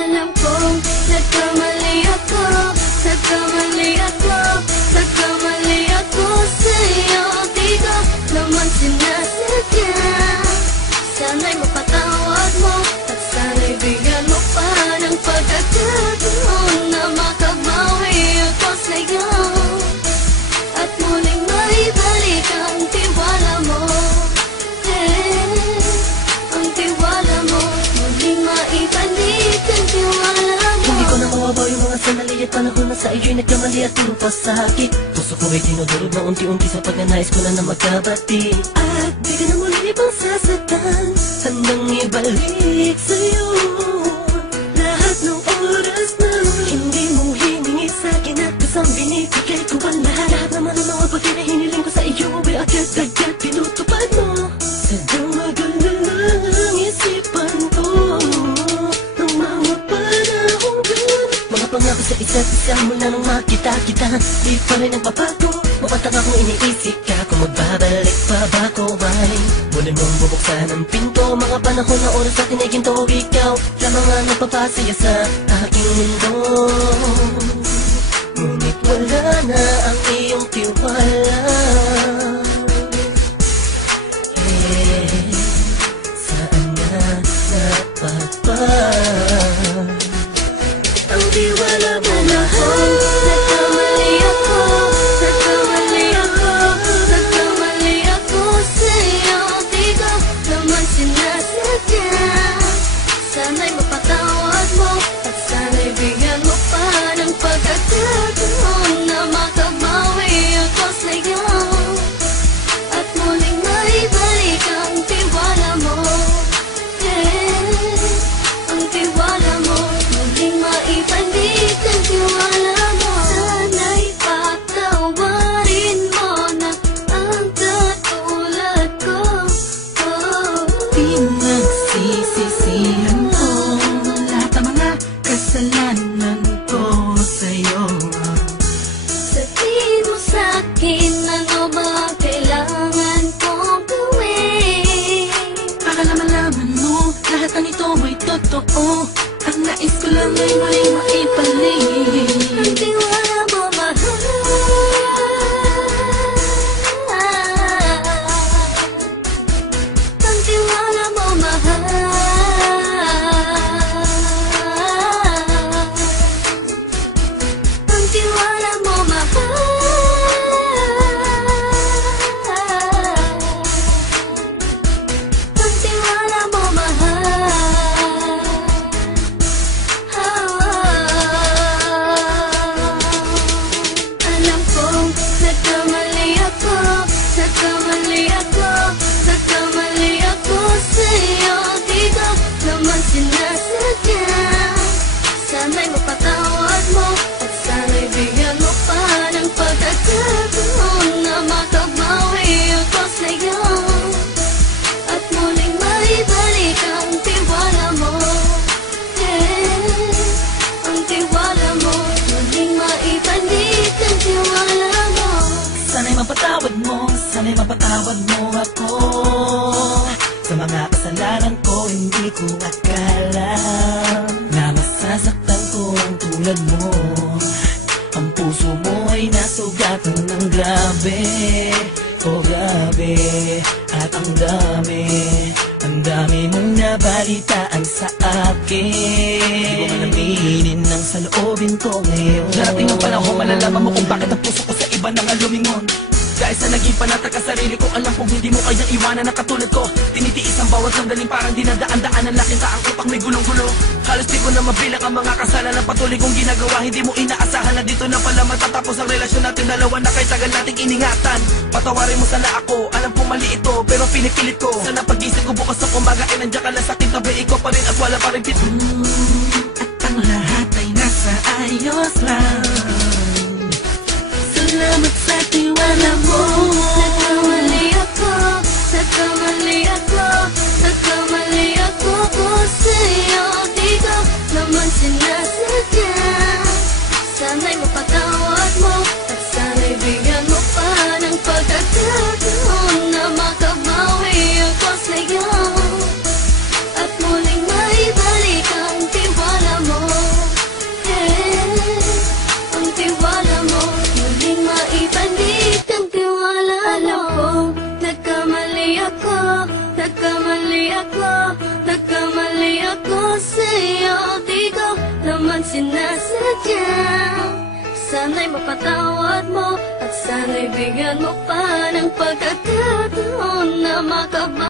Alam kong nagkamali ako, nagkamali ako, nagkamali ako sa'yo. Di ko naman sinasadya. Sana'y mapatawad mo at sana'y bigyan mo pa ng pagkakataon na makabawi ako sa'yo at muling maibalik ang tiwala mo. Ang tiwala mo, muling maibalik ang tiwala mo. Hindi ko na mawabaw yung mga sandali at panahon na sa iyo'y nagkamali at pinupasakit. Puso ko ay tinudurog na unti-unti sa pagnanais ko na magkabati. At di ka na muli pang sasaktan, handang ibalik sa'yo lahat ng oras na hindi mo hiningi sa'kin at kusang binibigay ko ang lahat. Naman ang mga bagay na hiniling ko sa iyo ay agad-agad pinutupad mo. Sadyang maganda lang isipan ko ng mga panahong yun. Mga pangako sa isa't isa mula nung makita kita, di pa rin nagbabago. Mapatang akong iniisip ka kung magbabalik pa ba ko ay muli mong bubuksan ang pinto. Mga panahon na oras natin ay ginto, ikaw lamang ang nagpapasaya sa aking mundo. Ngunit wala na ang iyong tiwala. Saan na napagpag ang tiwala mo mahal? Nagkamali ako, nagkamali ako, nagkamali ako sa'yo. Di ko naman sinasadya. Sana'y mapatawad mo at sana'y bigyan mo pa ng pagkakataon na makabawi ako sa'yo at muling maibalik ang tiwala mo. Ang tiwala mo, muling maibalik ang tiwala mo. Sana'y patawarin mo na ang katulad ko. Pinagsisisihan ko lahat ng mga kasalanan ko sa'yo. Sabihin mo sa'kin ano ba ang kailangan kong gawin. Para malaman mo lahat ng ito ay totoo. Ang nais ko lang ay muling maibalik Ang tiwala mo mahal. Ang tiwala mo mahal. Ang tiwala mo mahal. Ang tiwala mo mahal. Alam kong nagkamali ako, nagkamali ako, nagkamali ako sa'yo. Di ko naman sinasadya. Sana'y mapatawad mo at sana'y bigyan mo pa ng pagkakataon na makabawi ako sa'yo at muling maibalik ang tiwala mo. Ang tiwala mo, muling maibalik ang tiwala mo. Sana'y mapatawad mo, sana'y mapatawad mo ako sa mga kasalanan ko. Hindi ko akala na masasaktan ko ang tulad mo. Ang puso mo ay nasugatan ng grabe, oh grabe. At ang dami mong nabalitaan sa akin. Di ko man aminin ang saloobin ko ngayon. Darating ang panahon, malalaman mo kung bakit ang puso ko sa iba nang alumingon. Dahil sa naging panatag ka sarili ko, alam kong hindi mo kayang iwanan na katulad ko. Tinitiis ang bawat sandaling parang dinadaan-daan ang nakita ang utak may gulong-gulo. Halos di ko na mabilang ang mga kasalanan patuloy kong ginagawa. Hindi mo inaasahan na dito na pala matatapos ang relasyon natin dalawa na kahit tagal nating iningatan. Patawarin mo sana ako, alam kong mali ito pero pinipilit ko. Sana pag-isip ko bukas na kumbaga ay nandiyan ka lang sa akin, tabi ikaw pa rin at wala pa rin pit. At ang lahat ay nasa ayos lang. Salamat sa tiwala mo. Nagkamali ako, nagkamali ako, nagkamali ako sa'yo. Di ko naman sinasadya. Sana'y mapatawad mo at sana'y bigyan mo pa ng pagkakataon na makabawi ako sa'yo at muling maibalik ang tiwala mo. sa'yo, di ko naman sinasadya. Sana'y mapatawad mo at sana'y bigyan mo pa ng pagkakataon na makabalik.